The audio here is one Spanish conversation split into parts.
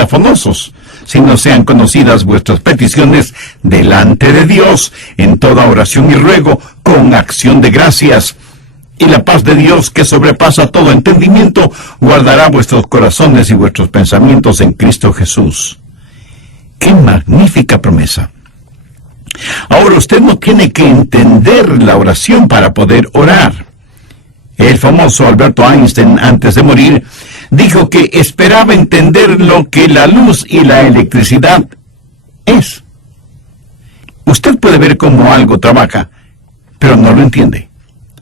afanosos, sino sean conocidas vuestras peticiones delante de Dios en toda oración y ruego con acción de gracias. Y la paz de Dios, que sobrepasa todo entendimiento, guardará vuestros corazones y vuestros pensamientos en Cristo Jesús. ¡Qué magnífica promesa! Ahora usted no tiene que entender la oración para poder orar. El famoso Alberto Einstein, antes de morir, dijo que esperaba entender lo que la luz y la electricidad es. Usted puede ver cómo algo trabaja, pero no lo entiende.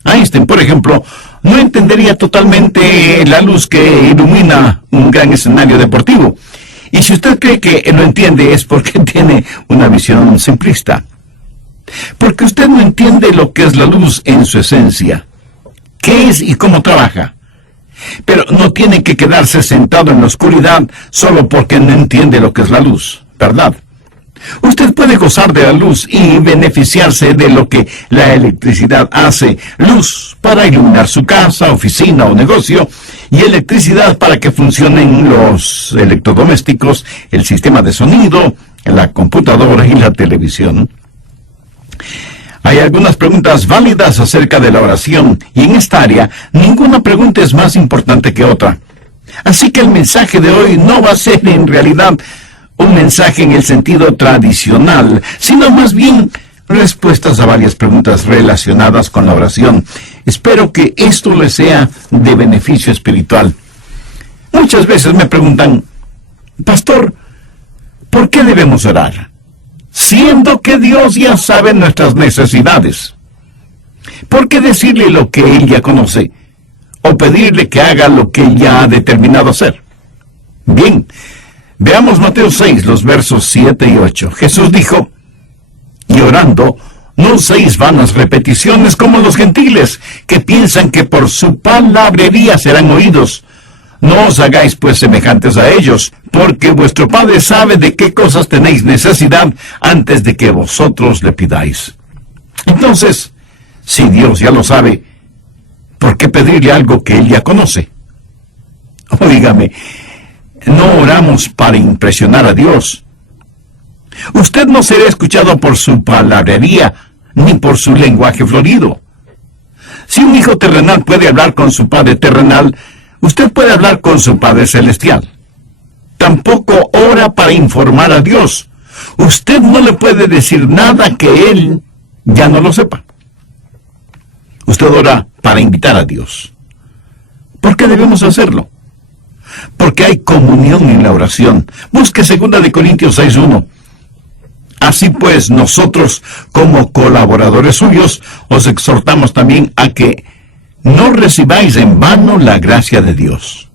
Einstein, por ejemplo, no entendería totalmente la luz que ilumina un gran escenario deportivo. Y si usted cree que lo entiende es porque tiene una visión simplista. Porque usted no entiende lo que es la luz en su esencia, qué es y cómo trabaja. Pero no tiene que quedarse sentado en la oscuridad solo porque no entiende lo que es la luz, ¿verdad? Usted puede gozar de la luz y beneficiarse de lo que la electricidad hace. Luz para iluminar su casa, oficina o negocio, y electricidad para que funcionen los electrodomésticos, el sistema de sonido, la computadora y la televisión. Hay algunas preguntas válidas acerca de la oración, y en esta área ninguna pregunta es más importante que otra. Así que el mensaje de hoy no va a ser en realidad un mensaje en el sentido tradicional, sino más bien respuestas a varias preguntas relacionadas con la oración. Espero que esto les sea de beneficio espiritual. Muchas veces me preguntan, Pastor, ¿por qué debemos orar? Siendo que Dios ya sabe nuestras necesidades. ¿Por qué decirle lo que Él ya conoce? ¿O pedirle que haga lo que Él ya ha determinado hacer? Bien, veamos Mateo 6, los versos 7 y 8. Jesús dijo, y orando, no uséis vanas repeticiones como los gentiles, que piensan que por su palabrería serán oídos. No os hagáis pues semejantes a ellos, porque vuestro Padre sabe de qué cosas tenéis necesidad antes de que vosotros le pidáis. Entonces, si Dios ya lo sabe, ¿por qué pedirle algo que Él ya conoce? Óigame, no oramos para impresionar a Dios. Usted no será escuchado por su palabrería, ni por su lenguaje florido. Si un hijo terrenal puede hablar con su padre terrenal, usted puede hablar con su Padre Celestial. Tampoco ora para informar a Dios. Usted no le puede decir nada que Él ya no lo sepa. Usted ora para invitar a Dios. ¿Por qué debemos hacerlo? Porque hay comunión en la oración. Busque 2 Corintios 6:1. Así pues, nosotros, como colaboradores suyos, os exhortamos también a que no recibáis en vano la gracia de Dios.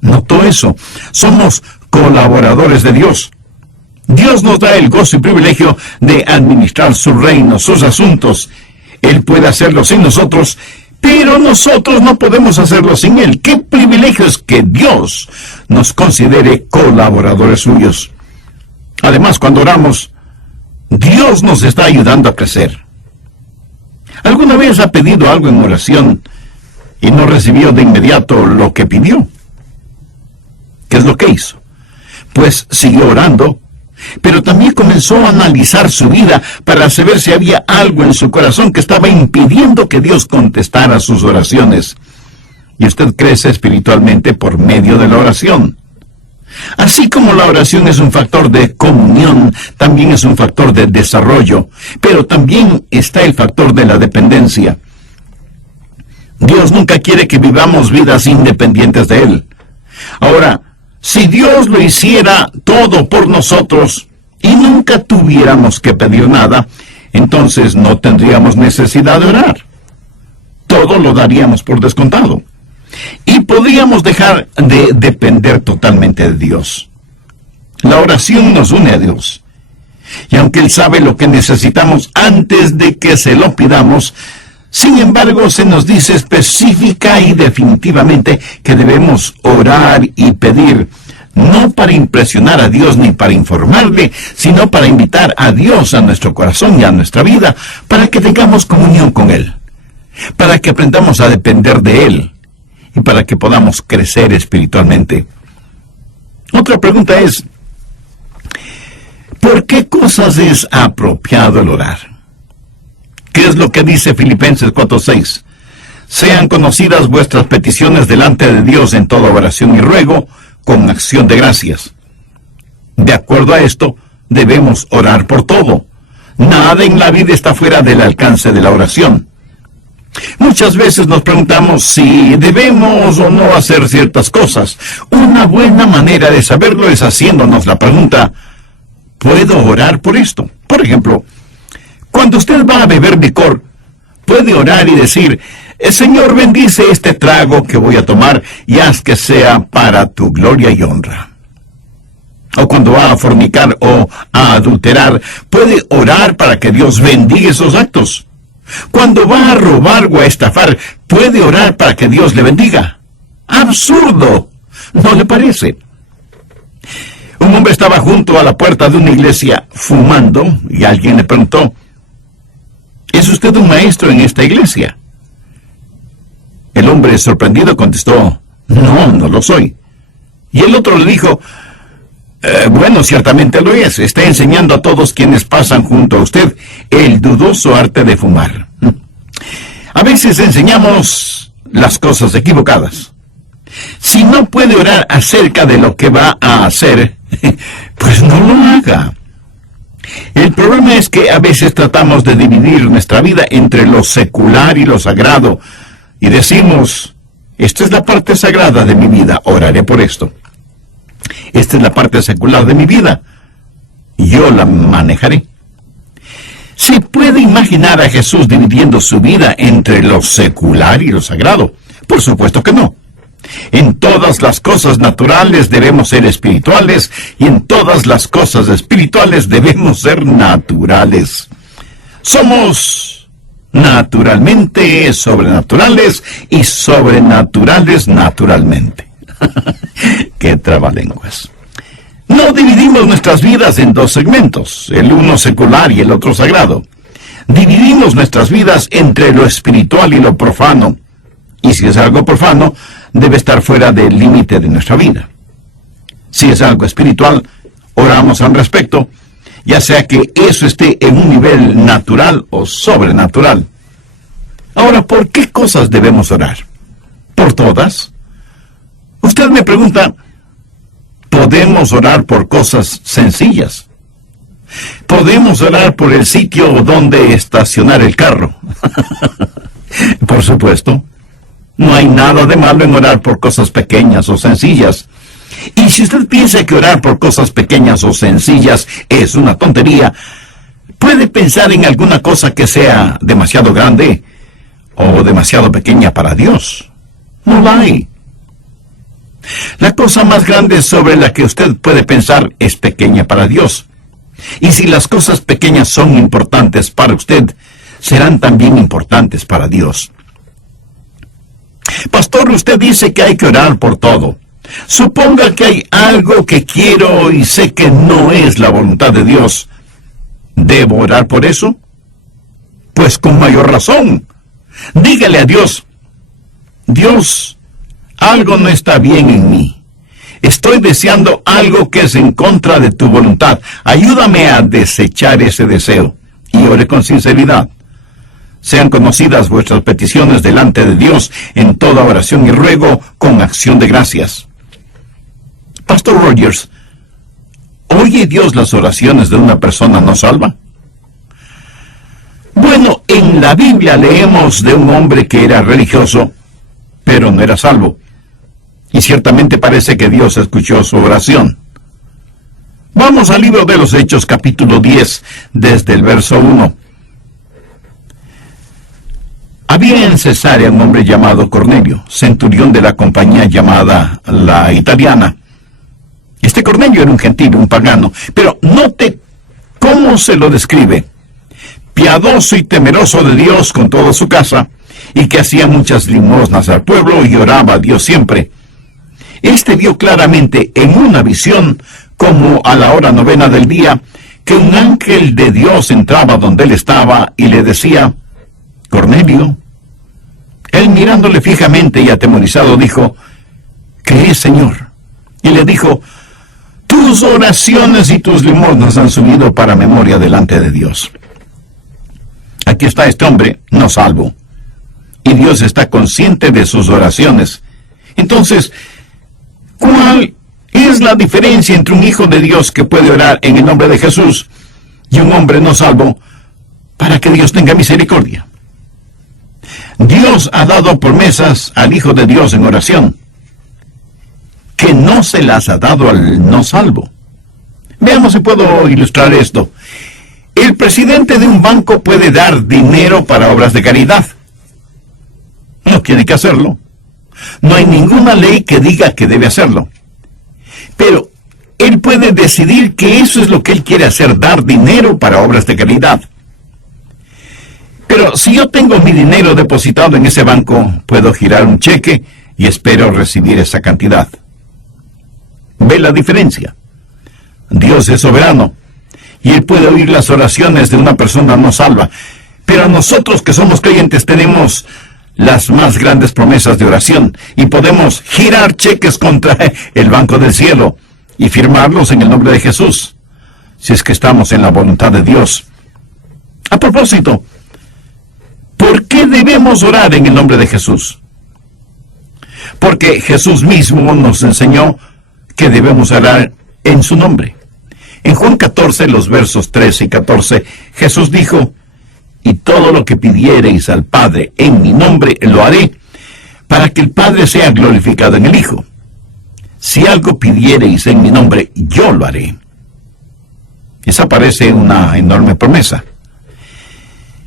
¿Notó eso? Somos colaboradores de Dios. Dios nos da el gozo y privilegio de administrar su reino, sus asuntos. Él puede hacerlo sin nosotros, pero nosotros no podemos hacerlo sin Él. ¡Qué privilegio es que Dios nos considere colaboradores suyos! Además, cuando oramos, Dios nos está ayudando a crecer. ¿Alguna vez ha pedido algo en oración y no recibió de inmediato lo que pidió? ¿Qué es lo que hizo? Pues siguió orando, pero también comenzó a analizar su vida para saber si había algo en su corazón que estaba impidiendo que Dios contestara sus oraciones. Y usted crece espiritualmente por medio de la oración. Así como la oración es un factor de comunión, también es un factor de desarrollo, pero también está el factor de la dependencia. Dios nunca quiere que vivamos vidas independientes de Él. Ahora, si Dios lo hiciera todo por nosotros y nunca tuviéramos que pedir nada, entonces no tendríamos necesidad de orar. Todo lo daríamos por descontado. Y podríamos dejar de depender totalmente de Dios. La oración nos une a Dios. Y aunque Él sabe lo que necesitamos antes de que se lo pidamos, sin embargo se nos dice específica y definitivamente que debemos orar y pedir, no para impresionar a Dios ni para informarle, sino para invitar a Dios a nuestro corazón y a nuestra vida, para que tengamos comunión con Él, para que aprendamos a depender de Él, y para que podamos crecer espiritualmente. Otra pregunta es, ¿por qué cosas es apropiado el orar? ¿Qué es lo que dice Filipenses 4:6? Sean conocidas vuestras peticiones delante de Dios en toda oración y ruego, con acción de gracias. De acuerdo a esto, debemos orar por todo. Nada en la vida está fuera del alcance de la oración. Muchas veces nos preguntamos si debemos o no hacer ciertas cosas. Una buena manera de saberlo es haciéndonos la pregunta, ¿puedo orar por esto? Por ejemplo, cuando usted va a beber licor, puede orar y decir, Señor, bendice este trago que voy a tomar y haz que sea para tu gloria y honra. O cuando va a fornicar o a adulterar, puede orar para que Dios bendiga esos actos. Cuando va a robar o a estafar, puede orar para que Dios le bendiga. ¡Absurdo! ¿No le parece? Un hombre estaba junto a la puerta de una iglesia fumando y alguien le preguntó, ¿es usted un maestro en esta iglesia? El hombre sorprendido contestó, no lo soy. Y el otro le dijo, bueno, ciertamente lo es. Está enseñando a todos quienes pasan junto a usted el dudoso arte de fumar. A veces enseñamos las cosas equivocadas. Si no puede orar acerca de lo que va a hacer, pues no lo haga. El problema es que a veces tratamos de dividir nuestra vida entre lo secular y lo sagrado, y decimos, esta es la parte sagrada de mi vida, oraré por esto. Esta es la parte secular de mi vida, yo la manejaré. ¿Se puede imaginar a Jesús dividiendo su vida entre lo secular y lo sagrado? Por supuesto que no. En todas las cosas naturales debemos ser espirituales y en todas las cosas espirituales debemos ser naturales. Somos naturalmente sobrenaturales y sobrenaturales naturalmente. ¡Qué trabalenguas! No dividimos nuestras vidas en dos segmentos, el uno secular y el otro sagrado. Dividimos nuestras vidas entre lo espiritual y lo profano. Y si es algo profano, debe estar fuera del límite de nuestra vida. Si es algo espiritual, oramos al respecto, ya sea que eso esté en un nivel natural o sobrenatural. Ahora, ¿por qué cosas debemos orar? ¿Por todas? Usted me pregunta, ¿podemos orar por cosas sencillas? ¿Podemos orar por el sitio donde estacionar el carro? Por supuesto. No hay nada de malo en orar por cosas pequeñas o sencillas. Y si usted piensa que orar por cosas pequeñas o sencillas es una tontería, puede pensar en alguna cosa que sea demasiado grande o demasiado pequeña para Dios. No la hay. La cosa más grande sobre la que usted puede pensar es pequeña para Dios. Y si las cosas pequeñas son importantes para usted, serán también importantes para Dios. Pastor, usted dice que hay que orar por todo. Suponga que hay algo que quiero y sé que no es la voluntad de Dios. ¿Debo orar por eso? Pues con mayor razón. Dígale a Dios, Dios, algo no está bien en mí. Estoy deseando algo que es en contra de tu voluntad. Ayúdame a desechar ese deseo. Y ore con sinceridad. Sean conocidas vuestras peticiones delante de Dios en toda oración y ruego con acción de gracias. Pastor Rogers, ¿oye Dios las oraciones de una persona no salva? Bueno, en la Biblia leemos de un hombre que era religioso, pero no era salvo. Y ciertamente parece que Dios escuchó su oración. Vamos al libro de los Hechos, capítulo 10, desde el verso 1. Había en Cesarea un hombre llamado Cornelio, centurión de la compañía llamada la Italiana. Este Cornelio era un gentil, un pagano, pero note cómo se lo describe. Piadoso y temeroso de Dios con toda su casa, y que hacía muchas limosnas al pueblo y oraba a Dios siempre. Este vio claramente en una visión, como a la hora 9 del día, que un ángel de Dios entraba donde él estaba y le decía, Cornelio. Él mirándole fijamente y atemorizado dijo, ¿qué es, Señor? Y le dijo, tus oraciones y tus limosnas han subido para memoria delante de Dios. Aquí está este hombre no salvo, y Dios está consciente de sus oraciones. Entonces, ¿cuál es la diferencia entre un hijo de Dios que puede orar en el nombre de Jesús y un hombre no salvo para que Dios tenga misericordia? Dios ha dado promesas al Hijo de Dios en oración que no se las ha dado al no salvo. Veamos si puedo ilustrar esto. El presidente de un banco puede dar dinero para obras de caridad. No tiene que hacerlo. No hay ninguna ley que diga que debe hacerlo. Pero él puede decidir que eso es lo que él quiere hacer, dar dinero para obras de caridad. Pero si yo tengo mi dinero depositado en ese banco, puedo girar un cheque y espero recibir esa cantidad. ¿Ve la diferencia? Dios es soberano y Él puede oír las oraciones de una persona no salva. Pero nosotros que somos creyentes tenemos las más grandes promesas de oración y podemos girar cheques contra el Banco del Cielo y firmarlos en el nombre de Jesús, si es que estamos en la voluntad de Dios. A propósito, ¿por qué debemos orar en el nombre de Jesús? Porque Jesús mismo nos enseñó que debemos orar en su nombre. En Juan 14, los versos 13 y 14, Jesús dijo: y todo lo que pidiereis al Padre en mi nombre lo haré, para que el Padre sea glorificado en el Hijo. Si algo pidiereis en mi nombre, yo lo haré. Esa parece una enorme promesa.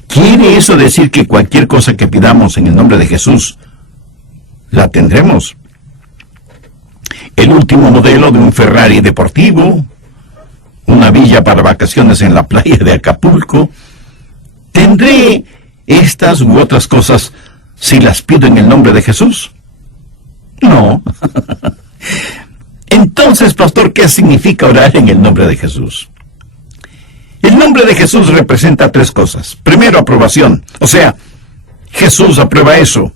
¿Quiere eso decir que cualquier cosa que pidamos en el nombre de Jesús, la tendremos? El último modelo de un Ferrari deportivo, una villa para vacaciones en la playa de Acapulco. ¿Tendré estas u otras cosas si las pido en el nombre de Jesús? No. Entonces, pastor, ¿qué significa orar en el nombre de Jesús? El nombre de Jesús representa tres cosas. Primero, aprobación. O sea, Jesús aprueba eso.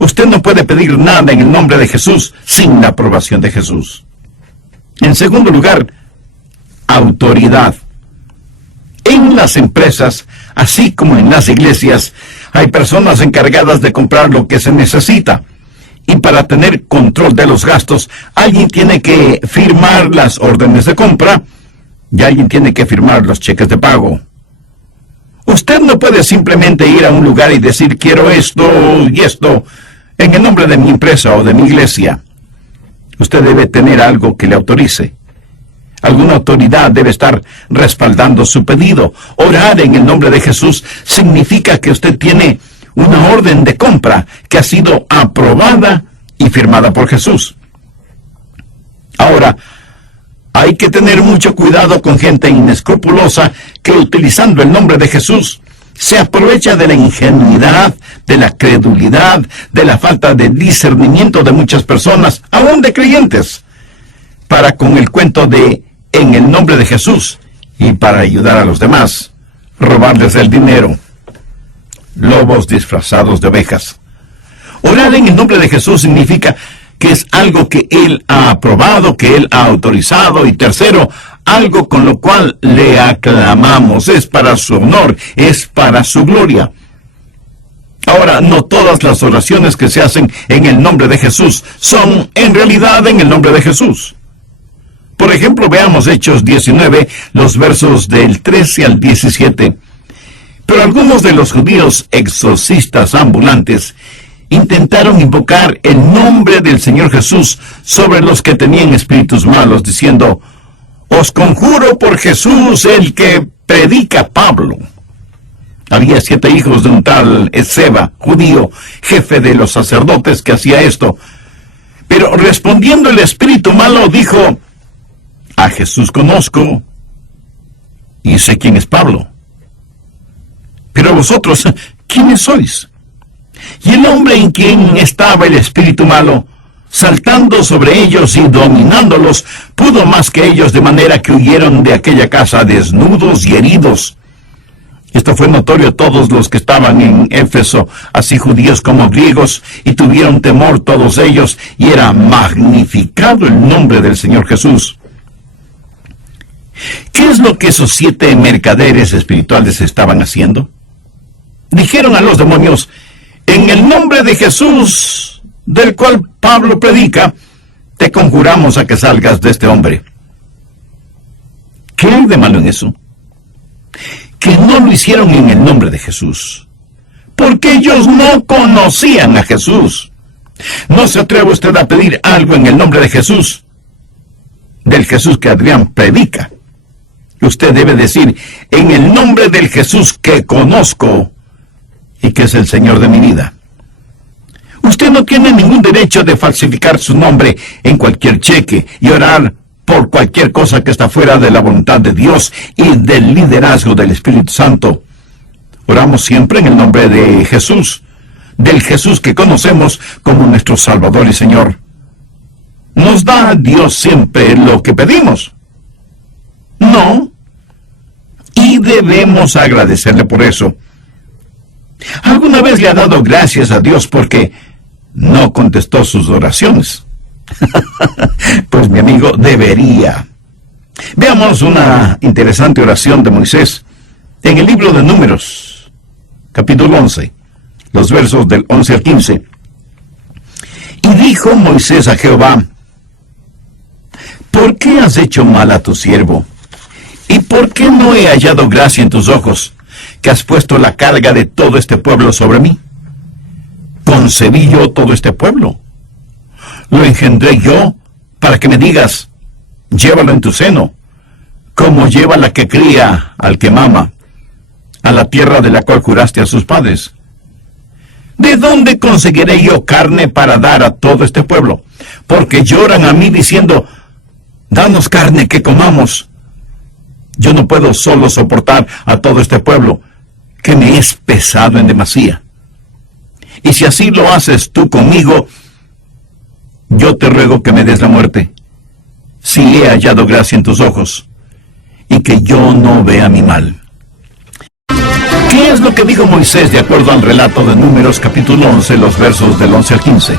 Usted no puede pedir nada en el nombre de Jesús sin la aprobación de Jesús. En segundo lugar, autoridad. En las empresas, así como en las iglesias, hay personas encargadas de comprar lo que se necesita. Y para tener control de los gastos, alguien tiene que firmar las órdenes de compra y alguien tiene que firmar los cheques de pago. Usted no puede simplemente ir a un lugar y decir: quiero esto y esto en el nombre de mi empresa o de mi iglesia. Usted debe tener algo que le autorice. Alguna autoridad debe estar respaldando su pedido. Orar en el nombre de Jesús significa que usted tiene una orden de compra que ha sido aprobada y firmada por Jesús. Ahora, hay que tener mucho cuidado con gente inescrupulosa que, utilizando el nombre de Jesús, se aprovecha de la ingenuidad, de la credulidad, de la falta de discernimiento de muchas personas, aún de creyentes, para con el cuento de en el nombre de Jesús y para ayudar a los demás, robarles el dinero. Lobos disfrazados de ovejas. Orar en el nombre de Jesús significa que es algo que Él ha aprobado, que Él ha autorizado, y tercero, algo con lo cual le aclamamos. Es para su honor, es para su gloria. Ahora, no todas las oraciones que se hacen en el nombre de Jesús son en realidad en el nombre de Jesús. Por ejemplo, veamos Hechos 19, los versos del 13 al 17. Pero algunos de los judíos exorcistas ambulantes intentaron invocar el nombre del Señor Jesús sobre los que tenían espíritus malos, diciendo: os conjuro por Jesús, el que predica Pablo. Había 7 hijos de un tal Esceva, judío, jefe de los sacerdotes, que hacía esto. Pero respondiendo el espíritu malo, dijo: a Jesús conozco y sé quién es Pablo. Pero vosotros, ¿quiénes sois? Y el hombre en quien estaba el espíritu malo, saltando sobre ellos y dominándolos, pudo más que ellos, de manera que huyeron de aquella casa desnudos y heridos. Esto fue notorio a todos los que estaban en Éfeso, así judíos como griegos, y tuvieron temor todos ellos, y era magnificado el nombre del Señor Jesús. ¿Qué es lo que esos 7 mercaderes espirituales estaban haciendo? Dijeron a los demonios: en el nombre de Jesús, del cual Pablo predica, te conjuramos a que salgas de este hombre. ¿Qué hay de malo en eso? Que no lo hicieron en el nombre de Jesús, porque ellos no conocían a Jesús. ¿No se atreve usted a pedir algo en el nombre de Jesús? Del Jesús que Adrián predica. Usted debe decir: en el nombre del Jesús que conozco y que es el Señor de mi vida. Usted no tiene ningún derecho de falsificar su nombre en cualquier cheque y orar por cualquier cosa que está fuera de la voluntad de Dios y del liderazgo del Espíritu Santo. Oramos siempre en el nombre de Jesús, del Jesús que conocemos como nuestro Salvador y Señor. ¿Nos da Dios siempre lo que pedimos? No. Y debemos agradecerle por eso. ¿Alguna vez le ha dado gracias a Dios porque no contestó sus oraciones? Pues mi amigo, debería. Veamos una interesante oración de Moisés en el libro de Números, capítulo 11, los versos del 11 al 15. Y dijo Moisés a Jehová: ¿por qué has hecho mal a tu siervo? ¿Y por qué no he hallado gracia en tus ojos, que has puesto la carga de todo este pueblo sobre mí? ¿Concebí yo todo este pueblo? ¿Lo engendré yo para que me digas: llévalo en tu seno, como lleva la que cría al que mama, a la tierra de la cual juraste a sus padres? ¿De dónde conseguiré yo carne para dar a todo este pueblo? Porque lloran a mí diciendo: danos carne que comamos. Yo no puedo solo soportar a todo este pueblo, que me es pesado en demasía. Y si así lo haces tú conmigo, yo te ruego que me des la muerte, si he hallado gracia en tus ojos, y que yo no vea mi mal. ¿Qué es lo que dijo Moisés de acuerdo al relato de Números capítulo 11, los versos del 11 al 15?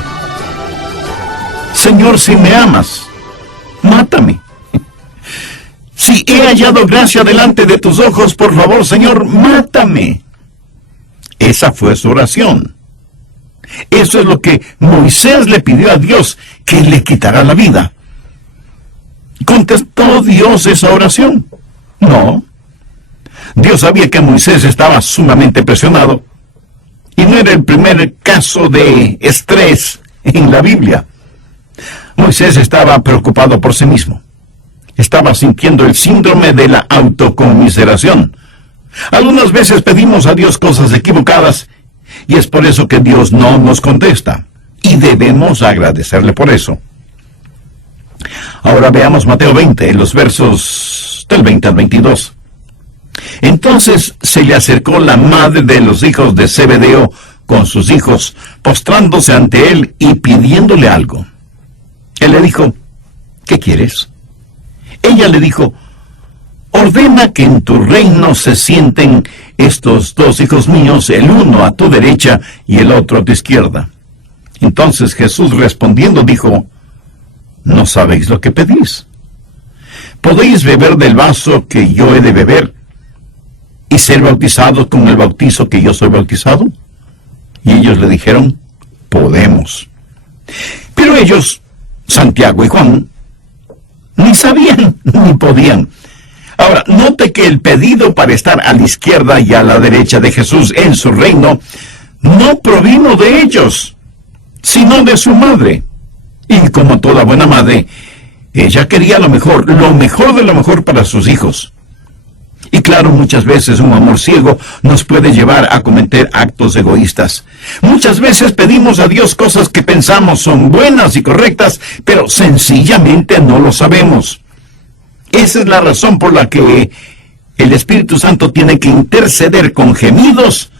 Señor, si me amas, mátame. Si he hallado gracia delante de tus ojos, por favor, Señor, mátame. Esa fue su oración. Eso es lo que Moisés le pidió a Dios, que le quitara la vida. ¿Contestó Dios esa oración? No. Dios sabía que Moisés estaba sumamente presionado, y no era el primer caso de estrés en la Biblia. Moisés estaba preocupado por sí mismo. Estaba sintiendo el síndrome de la autoconmiseración. Algunas veces pedimos a Dios cosas equivocadas, y es por eso que Dios no nos contesta, y debemos agradecerle por eso. Ahora veamos Mateo 20, los versos del 20 al 22. Entonces se le acercó la madre de los hijos de Zebedeo con sus hijos, postrándose ante él y pidiéndole algo. Él le dijo: ¿qué quieres? Ella le dijo: ordena que en tu reino se sienten estos 2 hijos míos, el uno a tu derecha y el otro a tu izquierda. Entonces Jesús respondiendo dijo: no sabéis lo que pedís. ¿Podéis beber del vaso que yo he de beber y ser bautizados con el bautizo que yo soy bautizado? Y ellos le dijeron: podemos. Pero ellos, Santiago y Juan, ni sabían ni podían. Ahora, note que el pedido para estar a la izquierda y a la derecha de Jesús en su reino no provino de ellos, sino de su madre. Y como toda buena madre, ella quería lo mejor de lo mejor para sus hijos. Y claro, muchas veces un amor ciego nos puede llevar a cometer actos egoístas. Muchas veces pedimos a Dios cosas que pensamos son buenas y correctas, pero sencillamente no lo sabemos. Esa es la razón por la que el Espíritu Santo tiene que interceder con gemidos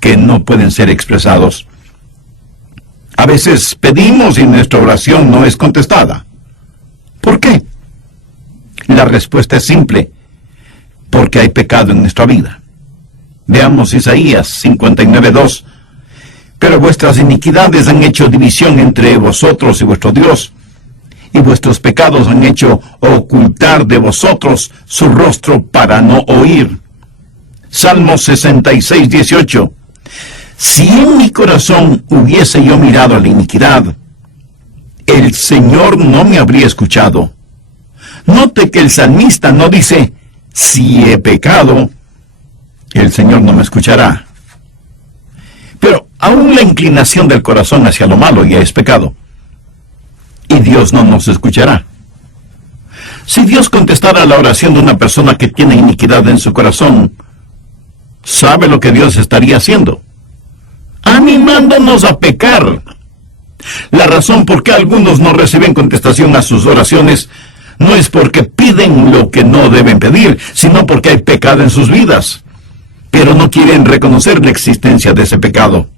que no pueden ser expresados. A veces pedimos y nuestra oración no es contestada. ¿Por qué? La respuesta es simple: porque hay pecado en nuestra vida. Veamos Isaías 59:2. Pero vuestras iniquidades han hecho división entre vosotros y vuestro Dios, y vuestros pecados han hecho ocultar de vosotros su rostro para no oír. Salmo 66, 18. Si en mi corazón hubiese yo mirado a la iniquidad, el Señor no me habría escuchado. Note que el salmista no dice, si he pecado, el Señor no me escuchará. Pero aún la inclinación del corazón hacia lo malo ya es pecado. Y Dios no nos escuchará. Si Dios contestara a la oración de una persona que tiene iniquidad en su corazón, ¿sabe lo que Dios estaría haciendo? Animándonos a pecar. La razón por qué algunos no reciben contestación a sus oraciones no es porque piden lo que no deben pedir, sino porque hay pecado en sus vidas, pero no quieren reconocer la existencia de ese pecado.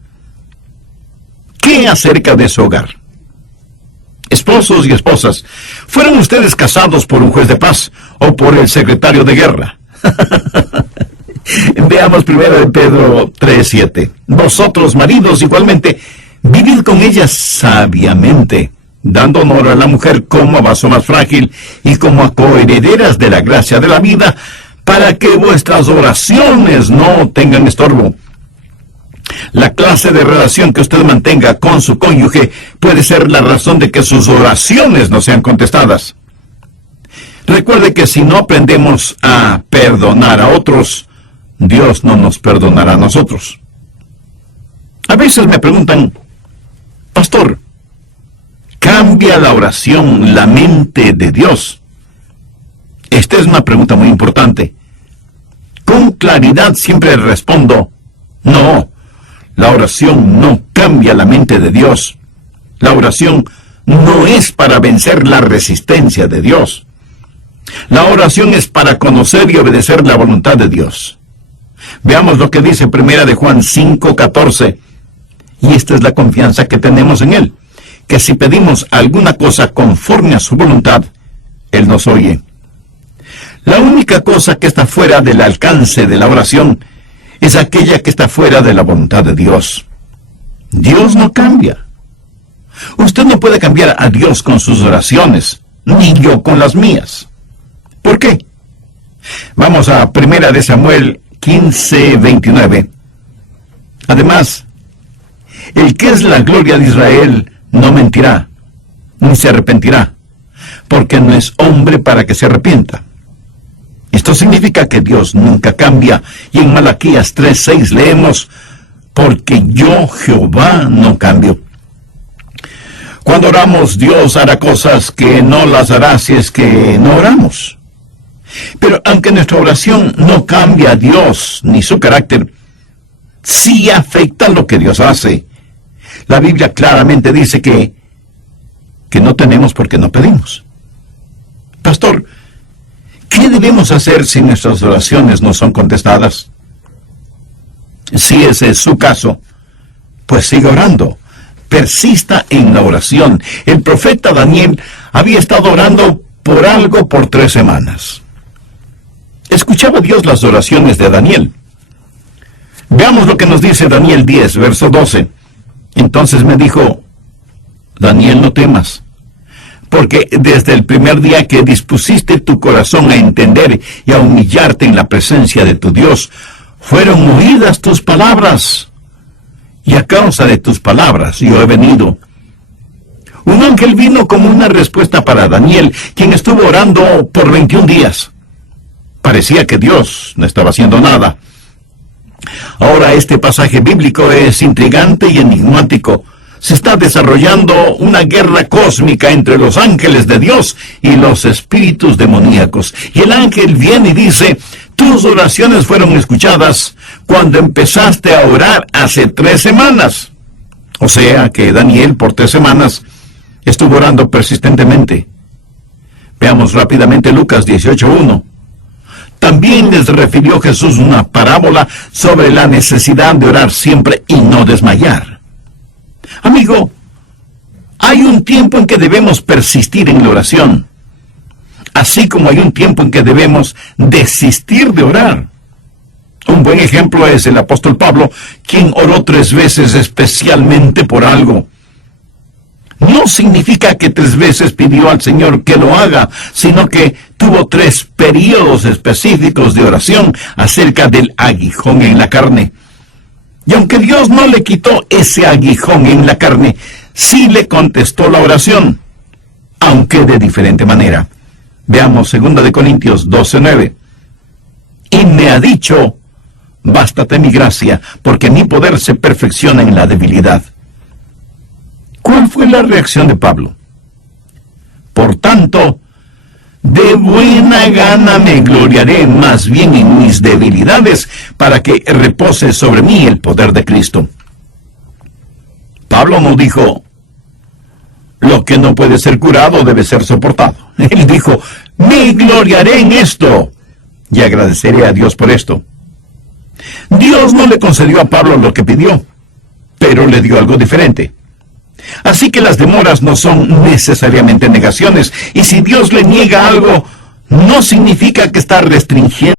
¿Qué acerca de su hogar? Esposos y esposas, ¿fueron ustedes casados por un juez de paz o por el secretario de guerra? Veamos primero de Pedro 3:7. Vosotros, maridos, igualmente, vivid con ellas sabiamente, dando honor a la mujer como a vaso más frágil y como a coherederas de la gracia de la vida, para que vuestras oraciones no tengan estorbo. La clase de relación que usted mantenga con su cónyuge puede ser la razón de que sus oraciones no sean contestadas. Recuerde que si no aprendemos a perdonar a otros, Dios no nos perdonará a nosotros. A veces me preguntan, pastor, ¿cambia la oración la mente de Dios? Esta es una pregunta muy importante. Con claridad siempre respondo, no. La oración no cambia la mente de Dios. La oración no es para vencer la resistencia de Dios. La oración es para conocer y obedecer la voluntad de Dios. Veamos lo que dice 1 de Juan 5:14. Y esta es la confianza que tenemos en Él, que si pedimos alguna cosa conforme a su voluntad, Él nos oye. La única cosa que está fuera del alcance de la oración es aquella que está fuera de la voluntad de Dios. Dios no cambia. Usted no puede cambiar a Dios con sus oraciones, ni yo con las mías. ¿Por qué? Vamos a 1 de Samuel 15:29. Además, el que es la gloria de Israel no mentirá, ni se arrepentirá, porque no es hombre para que se arrepienta. Esto significa que Dios nunca cambia, y en Malaquías 3:6 leemos, porque yo, Jehová, no cambio. Cuando oramos, Dios hará cosas que no las hará si es que no oramos. Pero aunque nuestra oración no cambia a Dios ni su carácter, sí afecta lo que Dios hace. La Biblia claramente dice que no tenemos porque no pedimos. Pastor, ¿qué debemos hacer si nuestras oraciones no son contestadas? Si ese es su caso, pues siga orando. Persista en la oración. El profeta Daniel había estado orando por algo por 3 semanas. Escuchaba Dios las oraciones de Daniel. Veamos lo que nos dice Daniel 10, verso 12. Entonces me dijo, Daniel, no temas, porque desde el primer día que dispusiste tu corazón a entender y a humillarte en la presencia de tu Dios, fueron oídas tus palabras, y a causa de tus palabras yo he venido. Un ángel vino como una respuesta para Daniel, quien estuvo orando por 21 días. Parecía que Dios no estaba haciendo nada. Ahora este pasaje bíblico es intrigante y enigmático. Se está desarrollando una guerra cósmica entre los ángeles de Dios y los espíritus demoníacos. Y el ángel viene y dice, tus oraciones fueron escuchadas cuando empezaste a orar hace 3 semanas. O sea que Daniel por 3 semanas estuvo orando persistentemente. Veamos rápidamente Lucas 18:1. También les refirió Jesús una parábola sobre la necesidad de orar siempre y no desmayar. Amigo, hay un tiempo en que debemos persistir en la oración, así como hay un tiempo en que debemos desistir de orar. Un buen ejemplo es el apóstol Pablo, quien oró 3 veces especialmente por algo. no significa que 3 veces pidió al Señor que lo haga, sino que tuvo 3 periodos específicos de oración acerca del aguijón en la carne. Y aunque Dios no le quitó ese aguijón en la carne, sí le contestó la oración, aunque de diferente manera. Veamos 2 Corintios 12:9. Y me ha dicho: bástate mi gracia, porque mi poder se perfecciona en la debilidad. ¿Cuál fue la reacción de Pablo? Por tanto, de buena gana me gloriaré más bien en mis debilidades, para que repose sobre mí el poder de Cristo. Pablo no dijo: lo que no puede ser curado debe ser soportado. Él dijo: me gloriaré en esto, y agradeceré a Dios por esto. Dios no le concedió a Pablo lo que pidió, pero le dio algo diferente. Así que las demoras no son necesariamente negaciones, y si Dios le niega algo, no significa que está restringiendo.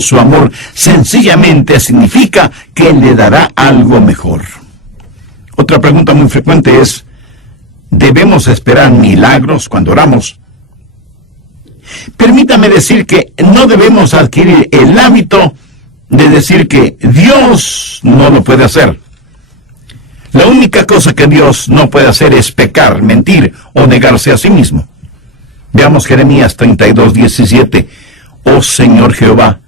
Su amor sencillamente significa que le dará algo mejor. Otra pregunta muy frecuente es: ¿debemos esperar milagros cuando oramos? Permítame decir que no debemos adquirir el hábito de decir que Dios no lo puede hacer. La única cosa que Dios no puede hacer es pecar, mentir o negarse a sí mismo. Veamos Jeremías 32:17. Oh Señor Jehová,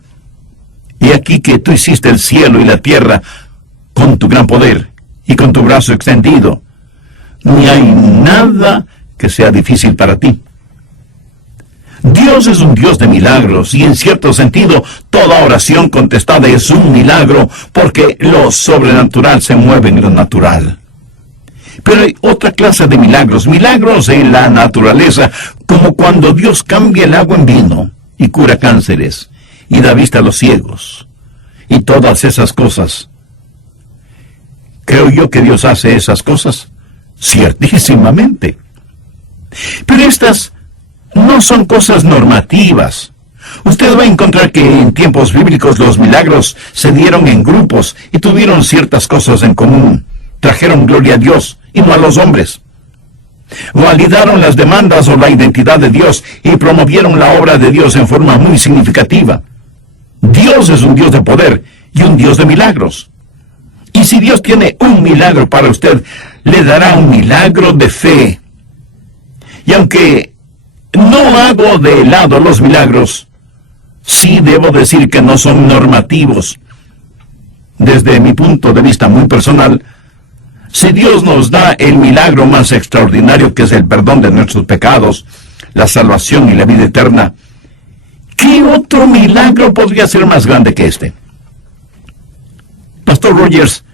he aquí que tú hiciste el cielo y la tierra con tu gran poder y con tu brazo extendido. Ni hay nada que sea difícil para ti. Dios es un Dios de milagros, y en cierto sentido, toda oración contestada es un milagro, porque lo sobrenatural se mueve en lo natural. Pero hay otra clase de milagros, milagros en la naturaleza, como cuando Dios cambia el agua en vino y cura cánceres y da vista a los ciegos, y todas esas cosas. ¿Creo yo que Dios hace esas cosas? Ciertísimamente. Pero estas no son cosas normativas. Usted va a encontrar que en tiempos bíblicos los milagros se dieron en grupos y tuvieron ciertas cosas en común. Trajeron gloria a Dios y no a los hombres. Validaron las demandas o la identidad de Dios y promovieron la obra de Dios en forma muy significativa. Dios es un Dios de poder y un Dios de milagros. Y si Dios tiene un milagro para usted, le dará un milagro de fe. Y aunque no hago de lado los milagros, sí debo decir que no son normativos. Desde mi punto de vista muy personal, si Dios nos da el milagro más extraordinario, que es el perdón de nuestros pecados, la salvación y la vida eterna, ¿qué otro milagro podría ser más grande que este? Pastor Rogers,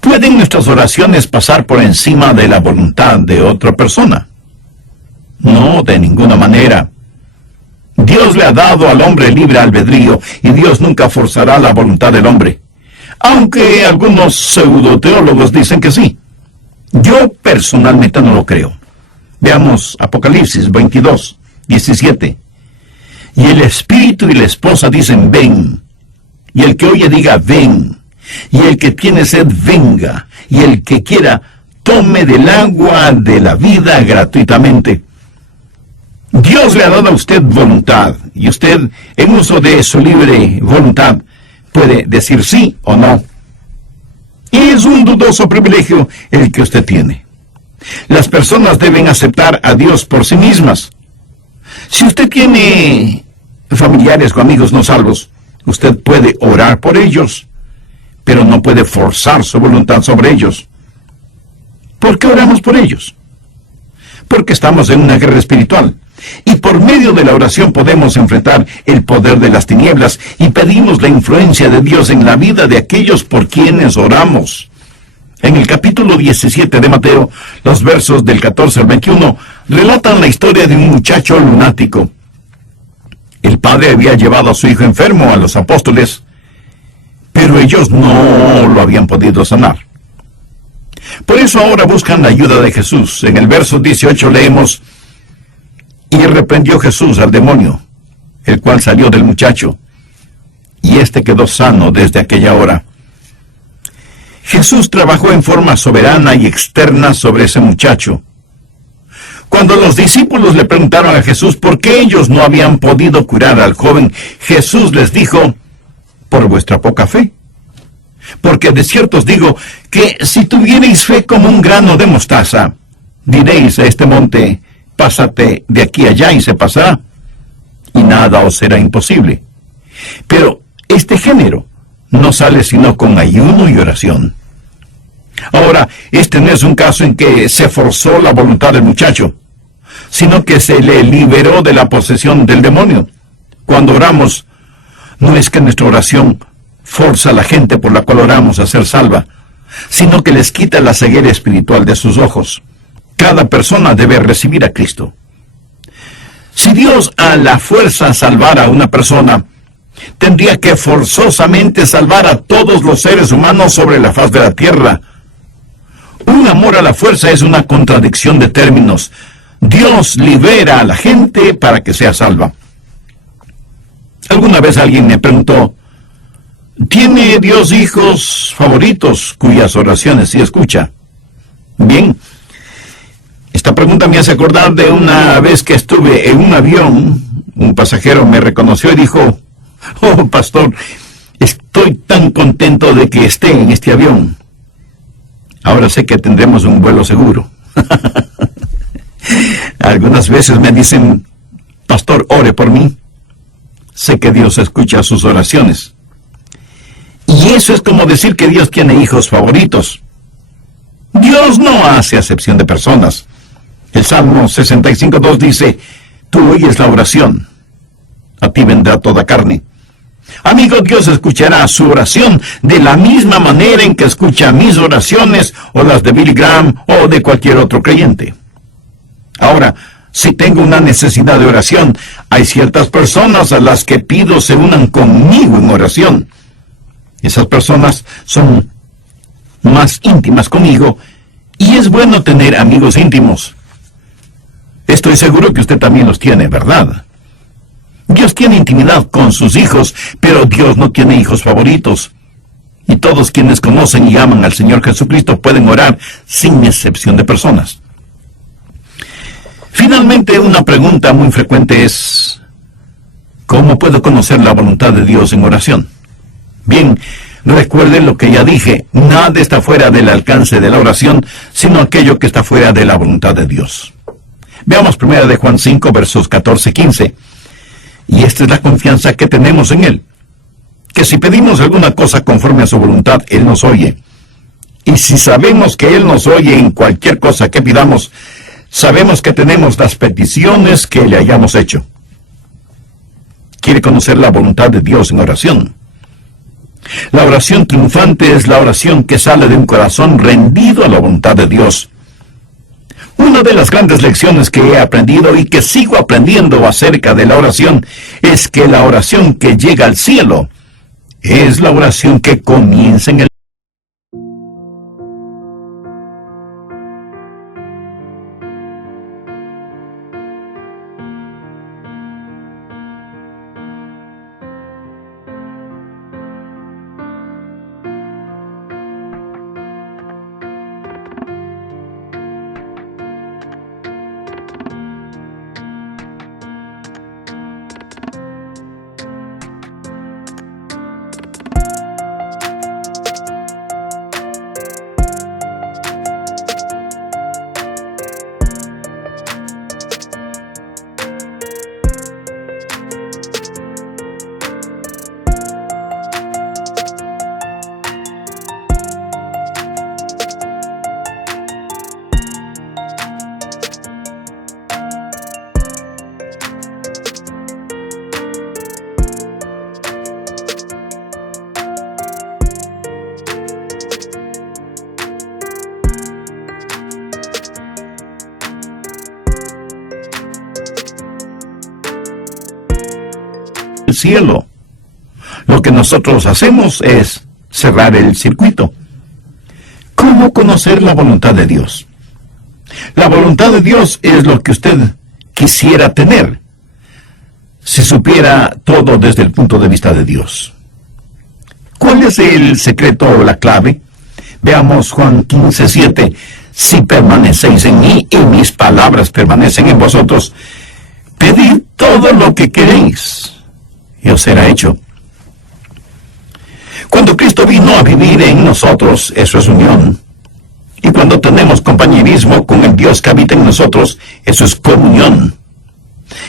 ¿pueden nuestras oraciones pasar por encima de la voluntad de otra persona? No, de ninguna manera. Dios le ha dado al hombre libre albedrío, y Dios nunca forzará la voluntad del hombre. Aunque algunos pseudoteólogos dicen que sí. Yo personalmente no lo creo. Veamos Apocalipsis 22:17. Y el espíritu y la esposa dicen: ven. Y el que oye diga: ven. Y el que tiene sed, venga. Y el que quiera, tome del agua de la vida gratuitamente. Dios le ha dado a usted voluntad, y usted, en uso de su libre voluntad, puede decir sí o no. Es un dudoso privilegio el que usted tiene. Las personas deben aceptar a Dios por sí mismas. Si usted tiene familiares o amigos no salvos, usted puede orar por ellos, pero no puede forzar su voluntad sobre ellos. ¿Por qué oramos por ellos? Porque estamos en una guerra espiritual. Y por medio de la oración podemos enfrentar el poder de las tinieblas y pedimos la influencia de Dios en la vida de aquellos por quienes oramos. En el capítulo 17 de Mateo, los versos del 14 al 21, relatan la historia de un muchacho lunático. El padre había llevado a su hijo enfermo a los apóstoles, pero ellos no lo habían podido sanar. Por eso ahora buscan la ayuda de Jesús. En el verso 18 leemos: y reprendió Jesús al demonio, el cual salió del muchacho, y éste quedó sano desde aquella hora. Jesús trabajó en forma soberana y externa sobre ese muchacho. Cuando los discípulos le preguntaron a Jesús por qué ellos no habían podido curar al joven, Jesús les dijo: por vuestra poca fe. Porque de cierto os digo que si tuvierais fe como un grano de mostaza, diréis a este monte: pásate de aquí allá, y se pasará, y nada os será imposible. Pero este género no sale sino con ayuno y oración. Ahora, este no es un caso en que se forzó la voluntad del muchacho, sino que se le liberó de la posesión del demonio. Cuando oramos, no es que nuestra oración forza a la gente por la cual oramos a ser salva, sino que les quita la ceguera espiritual de sus ojos. Cada persona debe recibir a Cristo. Si Dios a la fuerza salvara a una persona, tendría que forzosamente salvar a todos los seres humanos sobre la faz de la tierra. Un amor a la fuerza es una contradicción de términos. Dios libera a la gente para que sea salva. Alguna vez alguien me preguntó: ¿tiene Dios hijos favoritos cuyas oraciones sí escucha? Bien, esta pregunta me hace acordar de una vez que estuve en un avión. Un pasajero me reconoció y dijo: oh, pastor, estoy tan contento de que esté en este avión. Ahora sé que tendremos un vuelo seguro. Algunas veces me dicen: pastor, ore por mí. Sé que Dios escucha sus oraciones. Y eso es como decir que Dios tiene hijos favoritos. Dios no hace acepción de personas. El Salmo 65:2 dice: tú oyes la oración, a ti vendrá toda carne. Amigo, Dios escuchará su oración de la misma manera en que escucha mis oraciones o las de Billy Graham o de cualquier otro creyente. Ahora, si tengo una necesidad de oración, hay ciertas personas a las que pido se unan conmigo en oración. Esas personas son más íntimas conmigo, y es bueno tener amigos íntimos. Estoy seguro que usted también los tiene, ¿verdad? Dios tiene intimidad con sus hijos, pero Dios no tiene hijos favoritos. Y todos quienes conocen y aman al Señor Jesucristo pueden orar sin excepción de personas. Finalmente, una pregunta muy frecuente es: ¿cómo puedo conocer la voluntad de Dios en oración? Bien, recuerden lo que ya dije: nada está fuera del alcance de la oración, sino aquello que está fuera de la voluntad de Dios. Veamos 1 de Juan 5, versos 14 y 15. Y esta es la confianza que tenemos en Él, que si pedimos alguna cosa conforme a su voluntad, Él nos oye. Y si sabemos que Él nos oye en cualquier cosa que pidamos, sabemos que tenemos las peticiones que le hayamos hecho. ¿Quiere conocer la voluntad de Dios en oración? La oración triunfante es la oración que sale de un corazón rendido a la voluntad de Dios. Una de las grandes lecciones que he aprendido y que sigo aprendiendo acerca de la oración es que la oración que llega al cielo es la oración que comienza en el el cielo. Lo que nosotros hacemos es cerrar el circuito. ¿Cómo conocer la voluntad de Dios? La voluntad de Dios es lo que usted quisiera tener si supiera todo desde el punto de vista de Dios. ¿Cuál es el secreto o la clave? Veamos Juan 15:7. Si permanecéis en mí y mis palabras permanecen en vosotros, pedid todo lo que queréis y os será hecho. Cuando Cristo vino a vivir en nosotros, eso es unión. Y cuando tenemos compañerismo con el Dios que habita en nosotros, eso es comunión.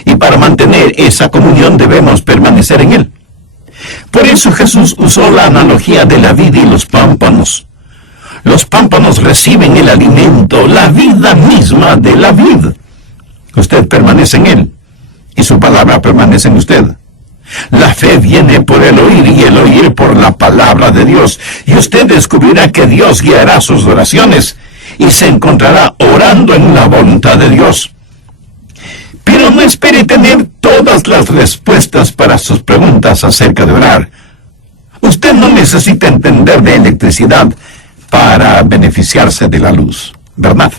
Y para mantener esa comunión debemos permanecer en Él. Por eso Jesús usó la analogía de la vid y los pámpanos. Los pámpanos reciben el alimento, la vida misma de la vid. Usted permanece en Él, y su palabra permanece en usted. La fe viene por el oír, y el oír por la palabra de Dios. Y usted descubrirá que Dios guiará sus oraciones, y se encontrará orando en la voluntad de Dios. Pero no espere tener todas las respuestas para sus preguntas acerca de orar. Usted no necesita entender de electricidad para beneficiarse de la luz, ¿verdad?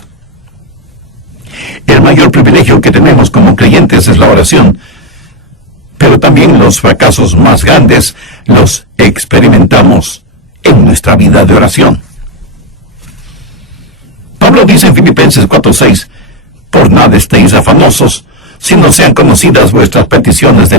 El mayor privilegio que tenemos como creyentes es la oración, pero también los fracasos más grandes los experimentamos en nuestra vida de oración. Pablo dice en Filipenses 4:6, por nada estéis afanosos, si no sean conocidas vuestras peticiones delante